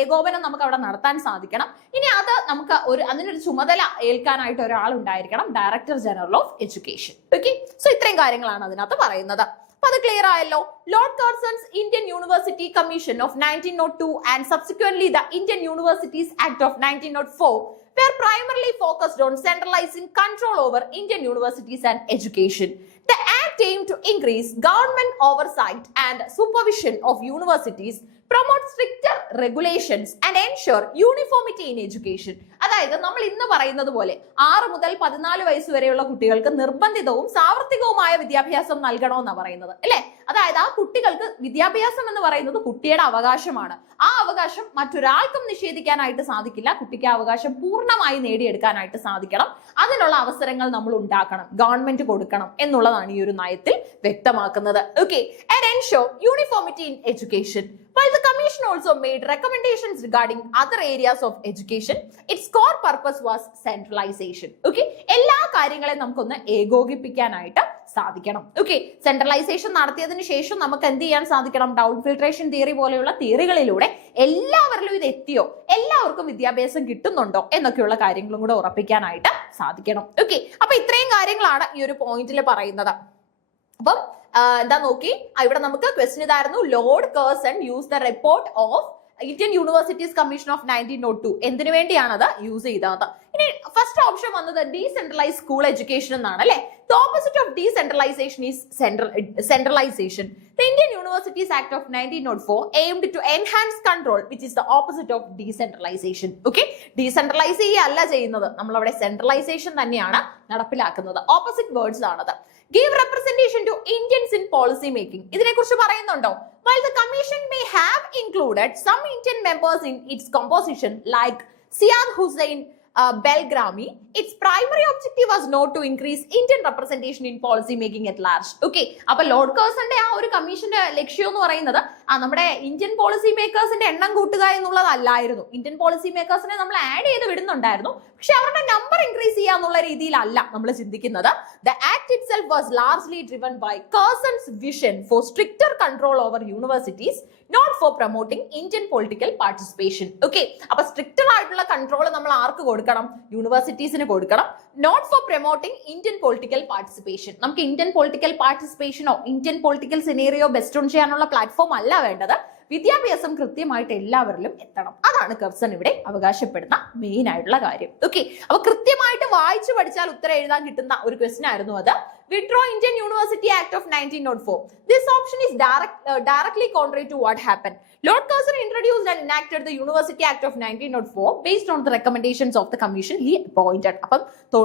ഏകോപനം നമുക്ക് അവിടെ നടത്താൻ സാധിക്കണം. ഇനി അത് നമുക്ക് അതിനൊരു ചുമതല ഏൽക്കാനായിട്ട് ഒരാൾ ഉണ്ടായിരിക്കണം, director general of education. Okay, so ഇത്രയും കാര്യങ്ങളാണ് അതിനകത്ത് പറയുന്നത്. അപ്പൊ അത് ക്ലിയർ ആയല്ലോ. Lord Curzon's Indian university commission of 1902 and subsequently the Indian Universities Act of 1904 were primarily focused on centralizing control over Indian universities and education. The act aimed to increase government oversight and supervision of universities, promote stricter regulations and ensure uniformity in education. അതായത് നമ്മൾ ഇന്ന് പറയുന്നത് പോലെ 6 മുതൽ 14 വയസ്സ് വരെയുള്ള കുട്ടികൾക്ക് നിർബന്ധിതവും സാർവത്രികവുമായ വിദ്യാഭ്യാസം നൽകണമെന്നാണ് പറയുന്നത് അല്ലെ. അതായത് ആ കുട്ടികൾക്ക് വിദ്യാഭ്യാസം എന്ന് പറയുന്നത് കുട്ടിയുടെ അവകാശമാണ്. ആ അവകാശം മറ്റൊരാൾക്കും നിഷേധിക്കാനായിട്ട് സാധിക്കില്ല. കുട്ടിക്ക് ആ അവകാശം പൂർണ്ണമായി നേടിയെടുക്കാനായിട്ട് സാധിക്കണം. അതിനുള്ള അവസരങ്ങൾ നമ്മൾ ഉണ്ടാക്കണം, ഗവൺമെന്റ് കൊടുക്കണം എന്നുള്ളതാണ് ഈ ഒരു നയത്തിൽ വ്യക്തമാക്കുന്നത്. Okay, and ensure uniformity in education. While the commission also made recommendations regarding other areas of education, its core purpose was centralization. Okay, എല്ലാ കാര്യങ്ങളെയും നമുക്കൊന്ന് ഏകോപിപ്പിക്കാനായിട്ട് സാധിക്കണം. ഓക്കെ, സെൻട്രലൈസേഷൻ നടത്തിയതിനു ശേഷം നമുക്ക് എന്ത് ചെയ്യാൻ സാധിക്കണം? ഡൗൺ ഫിൽട്രേഷൻ തിയറി പോലെയുള്ള തിയറികളിലൂടെ എല്ലാവരിലും ഇത് എത്തിയോ, എല്ലാവർക്കും വിദ്യാഭ്യാസം കിട്ടുന്നുണ്ടോ എന്നൊക്കെയുള്ള കാര്യങ്ങളും കൂടെ ഉറപ്പിക്കാനായിട്ട് സാധിക്കണം. ഓക്കെ, അപ്പൊ ഇത്രയും കാര്യങ്ങളാണ് ഈ ഒരു പോയിന്റിൽ പറയുന്നത്. അപ്പം എന്താ നോക്കി, ഇവിടെ നമുക്ക് ക്വസ്റ്റ്യൻ ഇതായിരുന്നു, Lord Curzon use the report of Indian universities commission of 1902 എന്തിനു വേണ്ടിയാണ് അത് യൂസ് ചെയ്തത്? ഇനി ഫസ്റ്റ് ഓപ്ഷൻ വന്നത് ഡീസെൻട്രലൈസ് സ്കൂൾ എഡ്യൂക്കേഷൻ എന്നാണ് അല്ലെ. The opposite of decentralization is centralization. The Indian Universities Act of 1904 aimed to enhance control, which is the opposite of decentralization. Okay, decentralize ചെയ്യല്ല ചെയ്യുന്നത്, നമ്മൾ അവിടെ centralization തന്നെയാണ് നടപ്പിലാക്കുന്നത്. Opposite words ആണത്. Give representation to Indians in policy making. ഇതിനെ കുറിച്ച് പറയുന്നുണ്ടോ? While the commission may have included some Indian members in its composition like Syed Hussain Belgrami, its primary objective was not to increase Indian representation in policy making at large. Okay, അപ്പൊ Lord കേഴ്സന്റെ ആ ഒരു കമ്മീഷന്റെ ലക്ഷ്യം എന്ന് പറയുന്നത് നമ്മുടെ Indian policy മേക്കേഴ്സിന്റെ എണ്ണം കൂട്ടുക എന്നുള്ളതല്ലായിരുന്നു. ഇന്ത്യൻ പോളിസി മേക്കേഴ്സിനെ നമ്മൾ ആഡ് ചെയ്ത് വിടുന്നുണ്ടായിരുന്നു, പക്ഷെ അവരുടെ നമ്പർ ഇൻക്രീസ് ചെയ്യുക എന്നുള്ള രീതിയിലല്ല നമ്മൾ ചിന്തിക്കുന്നത്. The act itself was largely driven by Curzon's vision for stricter control over universities, not for promoting Indian political participation. Okay, അപ്പൊ സ്ട്രിക്റ്റർ ആയിട്ടുള്ള കൺട്രോൾ നമ്മൾ ആർക്ക് കൊടുക്കണം? യൂണിവേഴ്സിറ്റീസിന് കൊടുക്കണം. Not for promoting Indian political participation. നമുക്ക് ഇന്ത്യൻ പൊളിറ്റിക്കൽ പാർട്ടിസിപ്പേഷനോ Indian political scenario bestow ചെയ്യാനുള്ള പ്ലാറ്റ്ഫോം അല്ല വേണ്ടത്. വിദ്യാഭ്യാസം കൃത്യമായിട്ട് എല്ലാവരിലും എത്തണം. അതാണ് കർസൺ ഇവിടെ അവകാശപ്പെടുന്ന മെയിൻ ആയിട്ടുള്ള കാര്യം. ഓക്കെ, അപ്പൊ കൃത്യമായിട്ട് വായിച്ചു പഠിച്ചാൽ ഉത്തരം എഴുതാൻ കിട്ടുന്ന ഒരു ക്വസ്റ്റ്യൻ ആയിരുന്നു അത്. Withdraw Indian University Act of 1904. This option is directly contrary to what happened. Lord Curzon introduced and enacted the University Act of 1904 based on the recommendations of the commission he appointed. അപ്പം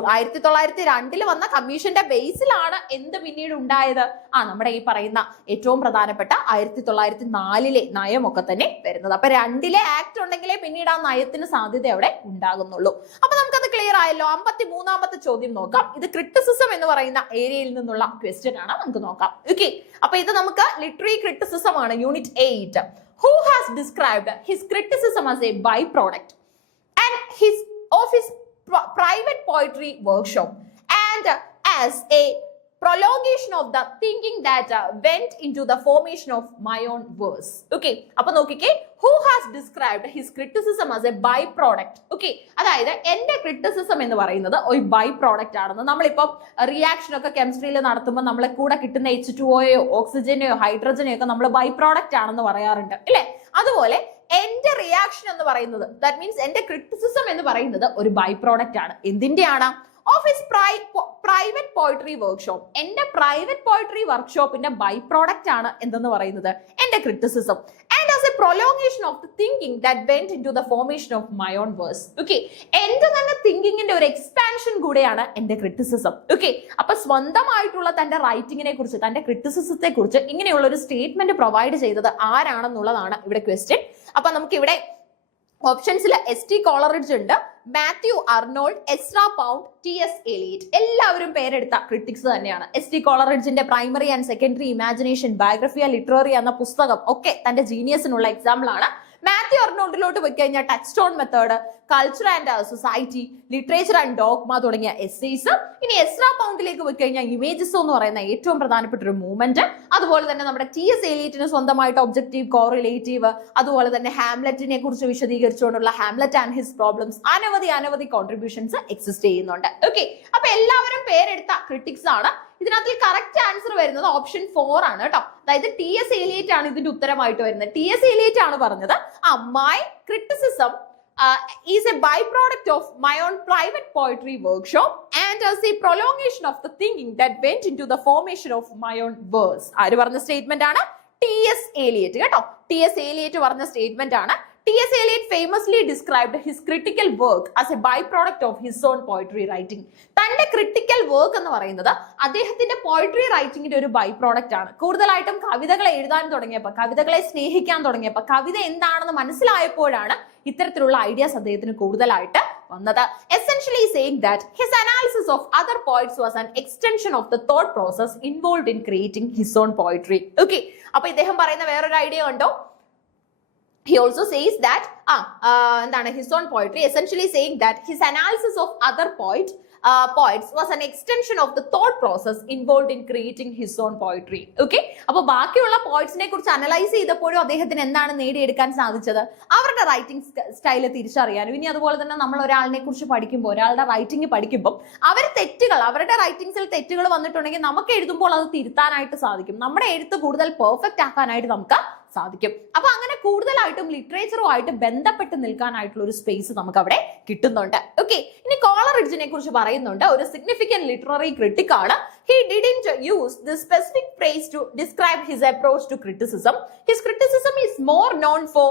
1902 വന്ന കമ്മീഷന്റെ ബേസിലാണ് എന്ത് പിന്നീട് ഉണ്ടായത്? നമ്മുടെ ഈ പറയുന്ന ഏറ്റവും പ്രധാനപ്പെട്ട 1904 നയമൊക്കെ തന്നെ വരുന്നത്. അപ്പൊ 2 ആക്ട് ഉണ്ടെങ്കിലേ പിന്നീട് ആ നയത്തിന് സാധ്യത അവിടെ ഉണ്ടാകുന്നുള്ളൂ. അപ്പൊ നമുക്കത് ക്ലിയർ ആയല്ലോ. 53ാമത്തെ ചോദ്യം നോക്കാം. ഇത് ക്രിറ്റിസിസം എന്ന് പറയുന്ന ഏരിയയിൽ നിന്നുള്ള ക്വസ്റ്റ്യൻ ആണ്. നമുക്ക് നോക്കാം. ഓക്കെ, അപ്പൊ ഇത് നമുക്ക് ലിറ്റററി ക്രിറ്റിസിസം ആണ്, unit 8. Who has described his criticism as a byproduct and of his private poetry workshop and as a prolongation of the thinking that went into the formation of my own verse. Okay, അപ്പൊ നോക്കിക്കേ, who has described his criticism as a byproduct. Okay, അതായത് എന്റെ criticism എന്ന് പറയുന്നത് ഒരു by product ആണെന്ന്. നമ്മളിപ്പം reaction ഒക്കെ കെമിസ്ട്രിയിൽ നടത്തുമ്പോൾ നമ്മളെ കൂടെ കിട്ടുന്ന H2O ഓക്സിജനെയോ ഹൈഡ്രജനെയോ ഒക്കെ നമ്മൾ ബൈ പ്രോഡക്റ്റ് ആണെന്ന് പറയാറുണ്ട് അല്ലെ. അതുപോലെ എന്റെ റിയാക്ഷൻ എന്ന് പറയുന്നത്, ദാറ്റ് മീൻസ് എന്റെ ക്രിറ്റിസിസം എന്ന് പറയുന്നത് ഒരു ബൈ പ്രോഡക്റ്റ് ആണ്. എന്തിന്റെയാണ്? Of his private poetry workshop. എന്റെ പ്രൈവറ്റ് പോയിട്രി വർക്ക്ഷോപ്പിന്റെ ബൈ പ്രോഡക്റ്റ് ആണ് എന്തെന്ന് പറയുന്നത് എന്റെ criticism. And as a prolongation of the thinking that went into the formation of my own verse. Okay, എന്റെ തന്നെ തിങ്കിങ്ങിന്റെ ഒരു എക്സ്പാൻഷൻ കൂടെയാണ് എന്റെ ക്രിറ്റിസിസം. ഓക്കെ, അപ്പൊ സ്വന്തമായിട്ടുള്ള തന്റെ റൈറ്റിങ്ങിനെ കുറിച്ച്, തന്റെ ക്രിറ്റിസിസത്തെ കുറിച്ച് ഇങ്ങനെയുള്ള ഒരു സ്റ്റേറ്റ്മെന്റ് പ്രൊവൈഡ് ചെയ്തത് ആരാണെന്നുള്ളതാണ് ഇവിടെ ക്വസ്റ്റ്യൻ. അപ്പൊ നമുക്ക് ഇവിടെ ഓപ്ഷൻസിൽ ST കോളറിഡ്ജ് ഉണ്ട്, Matthew Arnold, Ezra Pound, TS Eliot. എല്ലാവരും പേരെടുത്ത ക്രിറ്റിക്സ് തന്നെയാണ്. ST കോളറിഡ്ജിന്റെ primary and secondary imagination, Biographia Literaria എന്ന പുസ്തകം ഒക്കെ തന്റെ ജീനിയസിനുള്ള എക്സാമ്പിൾ ആണ്. മാത്യു അർണോൾഡിലോട്ട് പോയി കഴിഞ്ഞാൽ touch stone method, culture and society, literature and dogma തുടങ്ങിയ എസ്സേസ്. ഇനി എസ്ര പൗണ്ടിലേക്ക് പോയി കഴിഞ്ഞാൽ ഇമേജസ് എന്ന് പറയുന്ന ഏറ്റവും പ്രധാനപ്പെട്ട ഒരു മൂവ്മെന്റ്. അതുപോലെ തന്നെ നമ്മുടെ TS എലിയറ്റിന് സ്വന്തമായിട്ട് ഒബ്ജക്റ്റീവ്, കോറിലേറ്റീവ്, അതുപോലെ തന്നെ ഹാംലെറ്റിനെ കുറിച്ച് വിശദീകരിച്ചുകൊണ്ടുള്ള ഹാംലെറ്റ് ആൻഡ് ഹിസ് പ്രോബ്ലംസ്, അനവധി കോൺട്രിബ്യൂഷൻസ് എക്സിസ്റ്റ് ചെയ്യുന്നുണ്ട്. ഓക്കെ, അപ്പൊ എല്ലാവരും പേരെടുത്ത ക്രിറ്റിക്സ് ആണ്. ഇതിനകത്ത് കറക്റ്റ് ആൻസർ വരുന്നത് ഓപ്ഷൻ 4 ആണ് കേട്ടോ. അതായത് TS എലിയറ്റ് ആണ് ഇതിന്റെ ഉത്തരമായിട്ട് വരുന്നത്. TS എലിയറ്റ് ആണ് പറഞ്ഞത് my criticism is a byproduct of my own private poetry workshop and as a prolongation of the thinking that went into the formation of my own verse. ആര് പറഞ്ഞ statement ആണ്? TS Eliot കേട്ടോ. TS Eliot പറഞ്ഞ statement ആണ്. T.S. Eliot famously described his critical work as a byproduct of his own poetry writing. തന്റെ critical work എന്ന് പറയുന്നത് അദ്ദേഹത്തിന്റെ പോയിട്രി റൈറ്റിംഗിന്റെ ഒരു ബൈ പ്രോഡക്റ്റ് ആണ്. കൂടുതലായിട്ടും കവിതകൾ എഴുതാൻ തുടങ്ങിയപ്പോൾ, കവിതകളെ സ്നേഹിക്കാൻ തുടങ്ങിയപ്പോൾ, കവിത എന്താണെന്ന് മനസ്സിലായപ്പോഴാണ് ഇത്തരത്തിലുള്ള ഐഡിയാസ് അദ്ദേഹത്തിന് കൂടുതലായിട്ട് വന്നത്. Essentially saying that his analysis of other poets was an extension of the thought process involved in creating his own poetry. Okay, അപ്പൊ ഇദ്ദേഹം പറയുന്ന വേറൊരു ഐഡിയ ഉണ്ടോ? He also says that his own poetry, essentially saying that his analysis of other poets was an extension of the thought process involved in creating his own poetry. Okay, അപ്പൊ ബാക്കിയുള്ള പോയിറ്റ്സിനെ കുറിച്ച് analyse ചെയ്തപ്പോഴും അദ്ദേഹത്തിന് എന്താണ് നേടിയെടുക്കാൻ സാധിച്ചത്? അവരുടെ റൈറ്റിംഗ് സ്റ്റൈല് തിരിച്ചറിയാനും, ഇനി അതുപോലെ തന്നെ നമ്മൾ ഒരാളിനെ കുറിച്ച് പഠിക്കുമ്പോൾ, ഒരാളുടെ റൈറ്റിംഗ് പഠിക്കുമ്പോൾ അവരുടെ റൈറ്റിംഗ്സിൽ തെറ്റുകൾ വന്നിട്ടുണ്ടെങ്കിൽ നമുക്ക് എഴുതുമ്പോൾ അത് തിരുത്താനായിട്ട് സാധിക്കും. നമ്മുടെ എഴുത്ത് കൂടുതൽ പെർഫെക്റ്റ് ആക്കാനായിട്ട് നമുക്ക് സാധിക്കും. അപ്പൊ അങ്ങനെ കൂടുതലായിട്ടും ലിറ്ററേച്ചറുമായിട്ട് ബന്ധപ്പെട്ട് നിൽക്കാനായിട്ടുള്ള ഒരു സ്പേസ് നമുക്ക് അവിടെ കിട്ടുന്നുണ്ട്. ഓക്കെ, ഇനി കോളറിഡ്ജിനെ കുറിച്ച് പറയുന്നുണ്ട്. ഒരു സിഗ്നിഫിക്കന്റ് ലിറ്റററി ക്രിട്ടിക് ആണ്. He didn't use this specific phrase to describe his approach to criticism. His criticism is more known for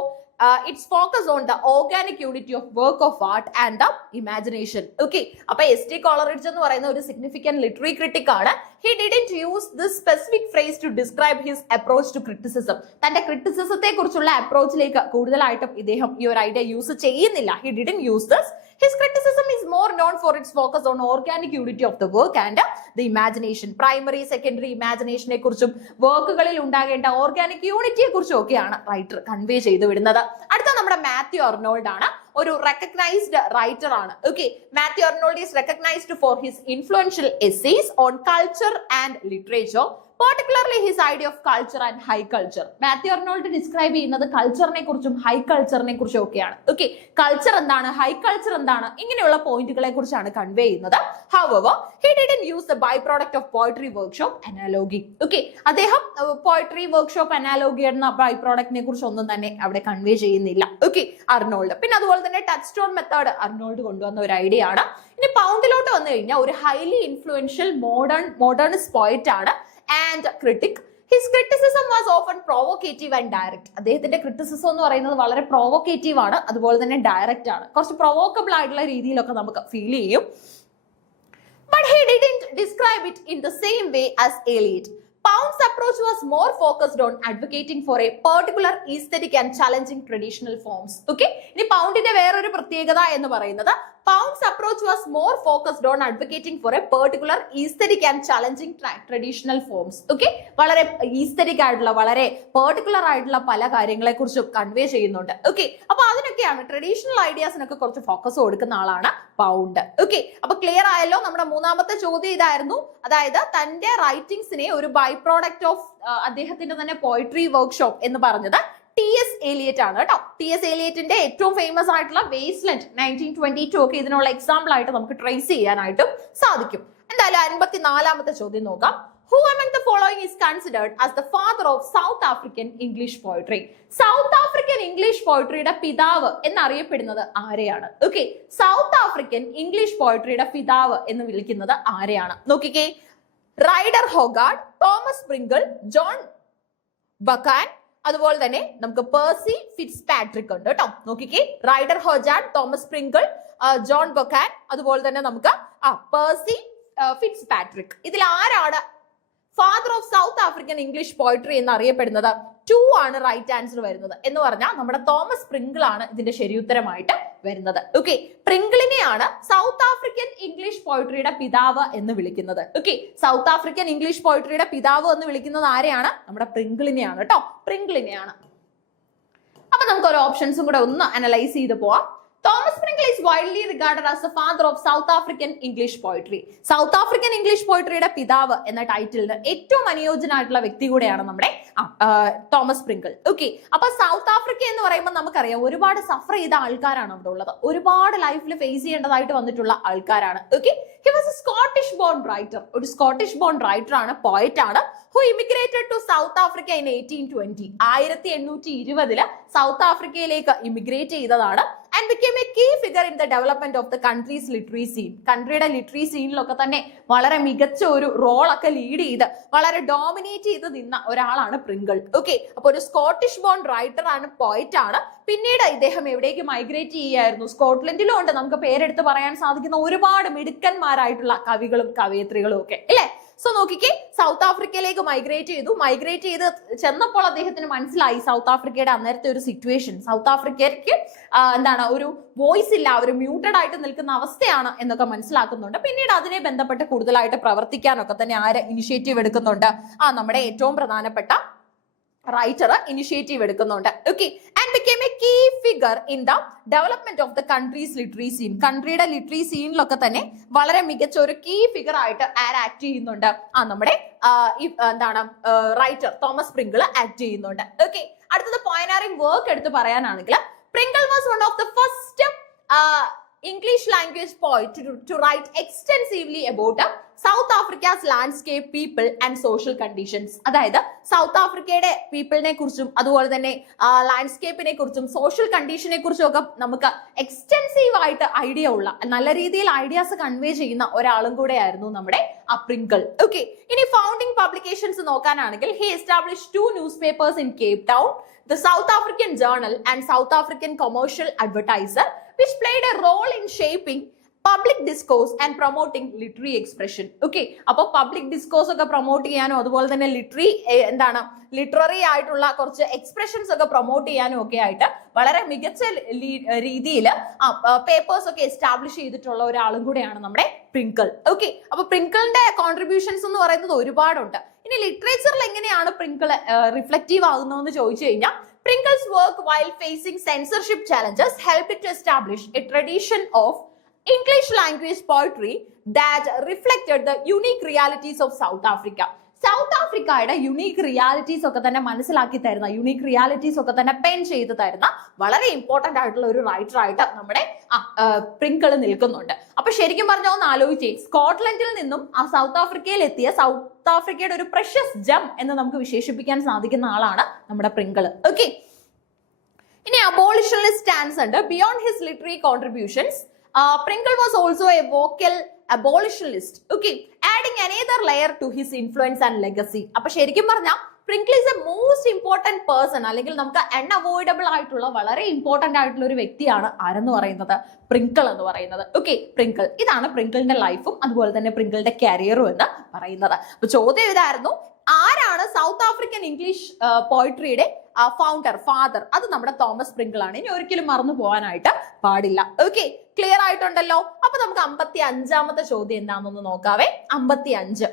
its focus on the organic unity of work of art and the imagination. Okay, അപ്പൊ S.T. Coleridge എന്ന് പറയുന്ന ഒരു significant literary critic ആണ്. He didn't use this specific phrase to describe his approach to criticism. തന്റെ ക്രിറ്റിസിസത്തെ കുറിച്ചുള്ള അപ്രോച്ചിലേക്ക് കൂടുതലായിട്ടും ഇദ്ദേഹം ഈ ഒരു ഐഡിയ യൂസ് ചെയ്യുന്നില്ല. He didn't use this. His criticism is more known for its focus on organic unity of the work and the imagination. Primary, secondary imagination കുറിച്ചും വർക്കുകളിൽ ഉണ്ടാകേണ്ട organic യൂണിറ്റിയെ കുറിച്ചും ഒക്കെയാണ് റൈറ്റർ കൺവേ ചെയ്തു വിടുന്നത്. അടുത്ത നമ്മുടെ മാത്യു അർണോൾഡ് ആണ്. ഒരു റെക്കഗ്നൈസ്ഡ് റൈറ്റർ ആണ്. Okay, Matthew Arnold is recognised for his influential essays on culture and literature, particularly his idea of culture and high culture. Matthew Arnold describe ചെയ്യുന്നത് കൾച്ചറിനെ കുറിച്ചും ഹൈ കൾച്ചറിനെ കുറിച്ചും ഒക്കെയാണ്. ഓക്കെ, കൾച്ചർ എന്താണ്, high culture എന്താണ്, ഇങ്ങനെയുള്ള പോയിന്റുകളെ കുറിച്ചാണ് കൺവേ ചെയ്യുന്നത്. However, he didn't use the byproduct of poetry workshop analogy. Okay, അദ്ദേഹം പോയട്രി വർക്ക്ഷോപ്പ് അനാലോഗി എന്ന ബൈ പ്രോഡക്റ്റിനെ കുറിച്ച് ഒന്നും തന്നെ അവിടെ കൺവേ ചെയ്യുന്നില്ല. Okay, Arnold. പിന്നെ അതുപോലെ തന്നെ ടച്ച് സ്റ്റോൺ മെത്തേഡ് അർണോൾഡ് കൊണ്ടുവന്ന ഒരു ഐഡിയ ആണ്. ഇനി പൗണ്ടിലോട്ട് വന്നു കഴിഞ്ഞാൽ ഒരു ഹൈലി ഇൻഫ്ലുവൻഷ്യൽ മോഡേണിസ്റ്റ് പോയിറ്റ് ആണ് and critic. His criticism was often provocative and direct. അദ്ദേഹത്തിന്റെ ക്രിറ്റിസിസം എന്ന് പറയുന്നത് വളരെ പ്രൊവോക്കേറ്റീവ് ആണ്, അതുപോലെ തന്നെ ഡയറക്റ്റ് ആണ്. കുറച്ച് പ്രൊവോക്കബിൾ ആയിട്ടുള്ള രീതിയിലൊക്കെ നമുക്ക് ഫീൽ ചെയ്യും. But he didn't describe it in the same way as Eliot. Pound's approach was more focused on advocating for a particular aesthetic and challenging traditional forms. Okay, ഇനി പൗണ്ടിന്റെ വേറൊരു പ്രത്യേകത എന്ന് പറയുന്നത് Pound's approach was more focused on advocating for a particular aesthetic and challenging traditional forms. Okay, വളരെ aesthetic ആയിട്ടുള്ള, വളരെ particular ആയിട്ടുള്ള പല കാര്യങ്ങളെ കുറിച്ചും കൺവേ ചെയ്യുന്നുണ്ട്. ഓക്കെ, അപ്പൊ അതിനൊക്കെയാണ് ട്രഡീഷണൽ ഐഡിയാസിനൊക്കെ കുറച്ച് ഫോക്കസ് കൊടുക്കുന്ന ആളാണ് പൗണ്ട്. ഓക്കെ, അപ്പൊ ക്ലിയർ ആയല്ലോ. നമ്മുടെ മൂന്നാമത്തെ ചോദ്യം ഇതായിരുന്നു. അതായത് തന്റെ റൈറ്റിംഗ്സിനെ ഒരു ബൈ പ്രോഡക്റ്റ് ഓഫ് അദ്ദേഹത്തിന്റെ തന്നെ പോയിട്രി വർക്ക്ഷോപ്പ് എന്ന് പറഞ്ഞത് T.S. Eliot ആണ് കേട്ടോ. T.S. Eliotന്റെ ഏറ്റവും ഫേമസ് ആയിട്ടുള്ള വേസ്റ്റ്ലൻഡ് 1922 ഒക്കെ ഇതിനുള്ള എക്സാമ്പിൾ ആയിട്ട് നമുക്ക് ട്രേസ് ചെയ്യാനായിട്ടും സാധിക്കും. എന്തായാലും 54ാമത്തെ ചോദ്യം നോക്കാം. Who among the following is considered as the father of South African English poetry? South African English പോയട്രിയുടെ പിതാവ് എന്നറിയപ്പെടുന്നത് ആരെയാണ്? ഓക്കെ, സൗത്ത് ആഫ്രിക്കൻ ഇംഗ്ലീഷ് പോയട്രിയുടെ പിതാവ് എന്ന് വിളിക്കുന്നത് ആരെയാണ്? നോക്കിക്കേ, Rider Haggard, Thomas Pringle, John Buchan, അതുപോലെ തന്നെ നമുക്ക് പേഴ്സി ഫിറ്റ്സ് പാട്രിക് ഉണ്ട് കേട്ടോ. നോക്കിക്കേ, Rider Haggard, Thomas Pringle, John Buchan, അതുപോലെ തന്നെ നമുക്ക് പേഴ്സി ഫിറ്റ്സ് പാട്രിക്. ഇതിൽ ആരാണ് father of South African English poetry എന്ന് അറിയപ്പെടുന്നത്? 2 ആണ് റൈറ്റ് ആൻസർ വരുന്നത്. എന്ന് പറഞ്ഞാൽ നമ്മുടെ തോമസ് പ്രിങ്കിൾ ആണ് ഇതിന്റെ ശരിയുത്തരമായിട്ട് വരുന്നത്. ഓക്കെ, പ്രിങ്കിളിനെയാണ് സൗത്ത് ആഫ്രിക്കൻ ഇംഗ്ലീഷ് പോയട്രിയുടെ പിതാവ് എന്ന് വിളിക്കുന്നത്. ഓക്കെ, സൗത്ത് ആഫ്രിക്കൻ ഇംഗ്ലീഷ് പോയട്രിയുടെ പിതാവ് എന്ന് വിളിക്കുന്നത് ആരെയാണ്? നമ്മുടെ പ്രിങ്കിളിനെയാണ് കേട്ടോ, പ്രിങ്കിളിനെയാണ്. അപ്പൊ നമുക്ക് ഓരോ ഓപ്ഷൻസും കൂടെ ഒന്ന് അനലൈസ് ചെയ്ത് പോവാം. Thomas Pringle is widely regarded as the father of South African English poetry. South African English poetryയുടെ പിതാവ് എന്ന ടൈറ്റിലിന് ഏറ്റവും അനുയോജ്യനായിട്ടുള്ള വ്യക്തി കൂടെയാണ് നമ്മുടെ തോമസ് പ്രിങ്കിൾ. ഓക്കെ, അപ്പൊ സൗത്ത് ആഫ്രിക്ക എന്ന് പറയുമ്പോൾ നമുക്കറിയാം ഒരുപാട് സഫർ ചെയ്ത ആൾക്കാരാണ് അവിടെ ഉള്ളത്, ഒരുപാട് ലൈഫിൽ ഫേസ് ചെയ്യേണ്ടതായിട്ട് വന്നിട്ടുള്ള ആൾക്കാരാണ്. Okay, he was a Scottish born writer. ഒരു സ്കോട്ടിഷ് ബോൺ റൈറ്റർ ആണ്, പോയറ്റ് ആണ്. Who immigrated to South Africa in 1820. 1820 South ആഫ്രിക്കയിലേക്ക് ഇമിഗ്രേറ്റ് ചെയ്തതാണ്. and became a key figure in the development of the country's literary scene. കൺട്രിയുടെ literary സീനിലൊക്കെ തന്നെ വളരെ മികച്ച ഒരു റോളൊക്കെ ലീഡ് ചെയ്ത് വളരെ ഡോമിനേറ്റ് ചെയ്ത് നിന്ന ഒരാളാണ് പ്രിങ്കിൾ. ഓക്കെ, അപ്പൊ ഒരു സ്കോട്ടിഷ് ബോൺ റൈറ്റർ ആണ്, പോയിറ്റ് ആണ്. പിന്നീട് ഇദ്ദേഹം എവിടേക്ക് മൈഗ്രേറ്റ് ചെയ്യുകയായിരുന്നു? സ്കോട്ട്ലൻഡിലും ഉണ്ട് നമുക്ക് പേരെടുത്ത് പറയാൻ സാധിക്കുന്ന ഒരുപാട് മിടുക്കന്മാരായിട്ടുള്ള കവികളും കവയത്രികളും ഒക്കെ അല്ലേ. സോ നോക്കിക്കേ, സൗത്ത് ആഫ്രിക്കയിലേക്ക് മൈഗ്രേറ്റ് ചെയ്ത് ചെന്നപ്പോൾ അദ്ദേഹത്തിന് മനസ്സിലായി സൗത്ത് ആഫ്രിക്കയുടെ അന്നേരത്തെ ഒരു സിറ്റുവേഷൻ. സൗത്ത് ആഫ്രിക്കയ്ക്ക് എന്താണ്, ഒരു വോയിസ് ഇല്ല, ഒരു മ്യൂട്ടഡ് ആയിട്ട് നിൽക്കുന്ന അവസ്ഥയാണ് എന്നൊക്കെ മനസ്സിലാക്കുന്നുണ്ട്. പിന്നീട് അതിനെ ബന്ധപ്പെട്ട് കൂടുതലായിട്ട് പ്രവർത്തിക്കാനൊക്കെ തന്നെ ആര് ഇനിഷ്യേറ്റീവ് എടുക്കുന്നുണ്ട്? നമ്മുടെ ഏറ്റവും പ്രധാനപ്പെട്ട റൈറ്റർ ഇനിഷ്യേറ്റീവ് എടുക്കുന്നുണ്ട്. Okay, and became a key figure in the development of the country's literary scene. കൺട്രിയുടെ ലിറ്ററി സീനിലൊക്കെ തന്നെ വളരെ മികച്ച ഒരു കീ ഫിഗർ ആയിട്ട് ആക്ട് ചെയ്യുന്നുണ്ട്. നമ്മുടെ റൈറ്റർ തോമസ് പ്രിങ്കിൾ ആക്ട് ചെയ്യുന്നുണ്ട്. ഓക്കെ, അടുത്തത് പോയനറിംഗ് വർക്ക് എടുത്ത് പറയാനാണെങ്കിൽ Pringle was one of the first English language poet to write extensively about South Africa's landscape people and social conditions. അതായത് സൗത്ത് ആഫ്രിക്കയുടെ പീപ്പിളിനെ കുറിച്ചും അതുപോലെ തന്നെ ലാൻഡ്സ്കേപ്പിനെ കുറിച്ചും സോഷ്യൽ കണ്ടീഷനെ കുറിച്ചും ഒക്കെ നമുക്ക് എക്സ്റ്റെൻസീവ് ആയിട്ട് ഐഡിയ ഉള്ള, നല്ല രീതിയിൽ ഐഡിയാസ് കൺവേ ചെയ്യുന്ന ഒരാളും കൂടെ ആയിരുന്നു നമ്മുടെ പ്രിങ്കിൾ. ഓക്കെ, ഇനി ഫൗണ്ടിങ് പബ്ലിക്കേഷൻസ് നോക്കാനാണെങ്കിൽ he establish 2 newspapers in Cape Town, the South African Journal and South African Commercial Advertiser, which played a role in shaping public discourse and promoting literary expression. Okay, അപ്പോൾ public discourse ഒക്കെ promote ചെയ്യാനും അതുപോലെ തന്നെ literary ആയിട്ടുള്ള കുറച്ച് expressions ഒക്കെ promote ചെയ്യാനും ഒക്കെ ആയിട്ട് വളരെ മികച്ച രീതിയിൽ പേപ്പേഴ്സ് ഒക്കെ എസ്റ്റാബ്ലിഷ് ചെയ്തിട്ടുള്ള ഒരാളും കൂടെയാണ് നമ്മുടെ പ്രിങ്കിൾ. ഓക്കെ, അപ്പൊ പ്രിങ്കിളിന്റെ കോൺട്രിബ്യൂഷൻസ് എന്ന് പറയുന്നത് ഒരുപാടുണ്ട്. ഇനി ലിറ്ററേച്ചറിൽ എങ്ങനെയാണ് പ്രിങ്കിൾ റിഫ്ലക്റ്റീവ് ആകുന്നതെന്ന് ചോദിച്ചു കഴിഞ്ഞാൽ Pringle's work while facing censorship challenges helped to establish a tradition of English language poetry that reflected the unique realities of South Africa. South ആഫ്രിക്കയുടെ യുണീക്ക് റിയാലിറ്റീസ് ഒക്കെ തന്നെ മനസ്സിലാക്കി തരുന്ന, യുണീക്ക് റിയാലിറ്റീസ് ഒക്കെ തന്നെ പെൻ ചെയ്ത് തരുന്ന വളരെ ഇമ്പോർട്ടന്റ് ആയിട്ടുള്ള ഒരു റൈറ്റർ ആയിട്ട് നമ്മുടെ പ്രിങ്കിൾ നിൽക്കുന്നുണ്ട്. അപ്പൊ ശരിക്കും പറഞ്ഞാൽ ഒന്ന് ആലോചിച്ചേ, സ്കോട്ട്ലൻഡിൽ നിന്നും സൗത്ത് ആഫ്രിക്കയിൽ എത്തിയ സൗത്ത് ആഫ്രിക്കയുടെ ഒരു പ്രഷ്യസ് ജം എന്ന് നമുക്ക് വിശേഷിപ്പിക്കാൻ സാധിക്കുന്ന ആളാണ് നമ്മുടെ പ്രിങ്കിൾ. ഓക്കെ, ഇനി അബോളിഷനിസ്റ്റ് സ്റ്റാൻസ് ഉണ്ട്. Beyond his literary contributions Pringle was also a vocal abolitionist. Okay, adding another layer to his influence and legacy. അപ്പൊ ശരിക്കും പറഞ്ഞാൽ Pringle is A most important person, അല്ലെങ്കിൽ നമുക്ക് അൺഅവോയ്ഡബിൾ ആയിട്ടുള്ള വളരെ ഇമ്പോർട്ടന്റ് ആയിട്ടുള്ള ഒരു വ്യക്തിയാണ് ആരെന്ന് പറയുന്നത്, പ്രിങ്കിൾ എന്ന് പറയുന്നത്. ഓക്കെ, പ്രിങ്കിൾ, ഇതാണ് പ്രിങ്കിളിന്റെ ലൈഫും അതുപോലെ തന്നെ പ്രിങ്കിളിന്റെ കരിയറും എന്ന് പറയുന്നത്. അപ്പൊ ചോദ്യം ഇതായിരുന്നു, ആരാണ് സൗത്ത് ആഫ്രിക്കൻ ഇംഗ്ലീഷ് പോയിട്രിയുടെ ഫാദർ? അത് നമ്മുടെ തോമസ് പ്രിങ്കിൾ ആണ്. ഇനി ഒരിക്കലും മറന്നു പോകാനായിട്ട് പാടില്ല. ഓക്കെ, ക്ലിയർ ആയിട്ടുണ്ടല്ലോ. അപ്പൊ നമുക്ക് 55ാമത്തെ ചോദ്യം എന്താണെന്നൊന്ന് നോക്കാവേ. 55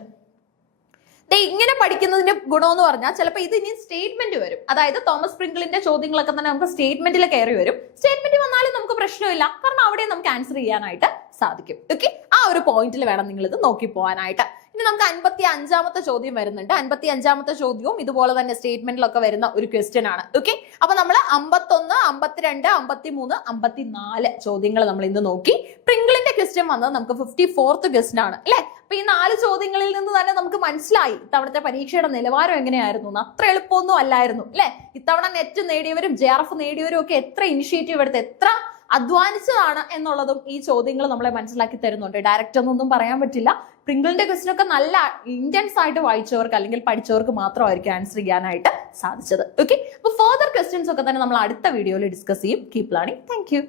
ഇങ്ങനെ പഠിക്കുന്നതിന്റെ ഗുണമെന്ന് പറഞ്ഞാൽ ചിലപ്പോൾ ഇത് ഇനി സ്റ്റേറ്റ്മെന്റ് വരും. അതായത് തോമസ് പ്രിങ്കിളിന്റെ ചോദ്യങ്ങളൊക്കെ തന്നെ നമുക്ക് സ്റ്റേറ്റ്മെന്റിൽ കയറി വരും. സ്റ്റേറ്റ്മെന്റ് വന്നാലും നമുക്ക് പ്രശ്നമില്ല, കാരണം അവിടെ നമുക്ക് ആൻസർ ചെയ്യാനായിട്ട് സാധിക്കും. ഓക്കെ, ആ ഒരു പോയിന്റിൽ വേണം നിങ്ങൾ ഇത് നോക്കി പോകാനായിട്ട്. ഇനി നമുക്ക് 55ാമത്തെ ചോദ്യം വരുന്നുണ്ട്. 55ാമത്തെ ചോദ്യവും ഇതുപോലെ തന്നെ സ്റ്റേറ്റ്മെന്റിലൊക്കെ വരുന്ന ഒരു ക്വസ്റ്റ്യൻ ആണ്. ഓക്കെ, അപ്പൊ നമ്മൾ 51, 52, 53, 54 ചോദ്യങ്ങൾ നമ്മൾ ഇന്ന് നോക്കി. പ്രിങ്കിളിന്റെ ക്വസ്റ്റ്യൻ വന്നത് നമുക്ക് 54th ക്വസ്റ്റ്യൻ ആണ് അല്ലെ. അപ്പൊ ഈ 4 ചോദ്യങ്ങളിൽ നിന്ന് തന്നെ നമുക്ക് മനസ്സിലായി ഇത്തവണത്തെ പരീക്ഷയുടെ നിലവാരം എങ്ങനെയായിരുന്നു. അത്ര എളുപ്പമൊന്നും അല്ലായിരുന്നു അല്ലെ. ഇത്തവണ നെറ്റ് നേടിയവരും JRF നേടിയവരും ഒക്കെ എത്ര ഇനിഷ്യേറ്റീവ് എടുത്ത് എത്ര അധ്വാനിച്ചതാണ് എന്നുള്ളതും ഈ ചോദ്യങ്ങൾ നമ്മളെ മനസ്സിലാക്കി തരുന്നുണ്ട്. ഡയറക്റ്റ് ഒന്നും പറയാൻ പറ്റില്ല. പ്രിങ്കിളിന്റെ ക്വസ്റ്റ്യൻ ഒക്കെ നല്ല ഇന്റൻസ് ആയിട്ട് വായിച്ചവർക്ക് അല്ലെങ്കിൽ പഠിച്ചവർക്ക് മാത്രമായിരിക്കും ആൻസർ ചെയ്യാനായിട്ട് സാധിച്ചത്. ഓക്കെ, അപ്പൊ ഫർദർ ക്വസ്റ്റ്യൻസ് ഒക്കെ തന്നെ നമ്മൾ അടുത്ത വീഡിയോയിൽ ഡിസ്കസ് ചെയ്യും. Keep learning. Thank you.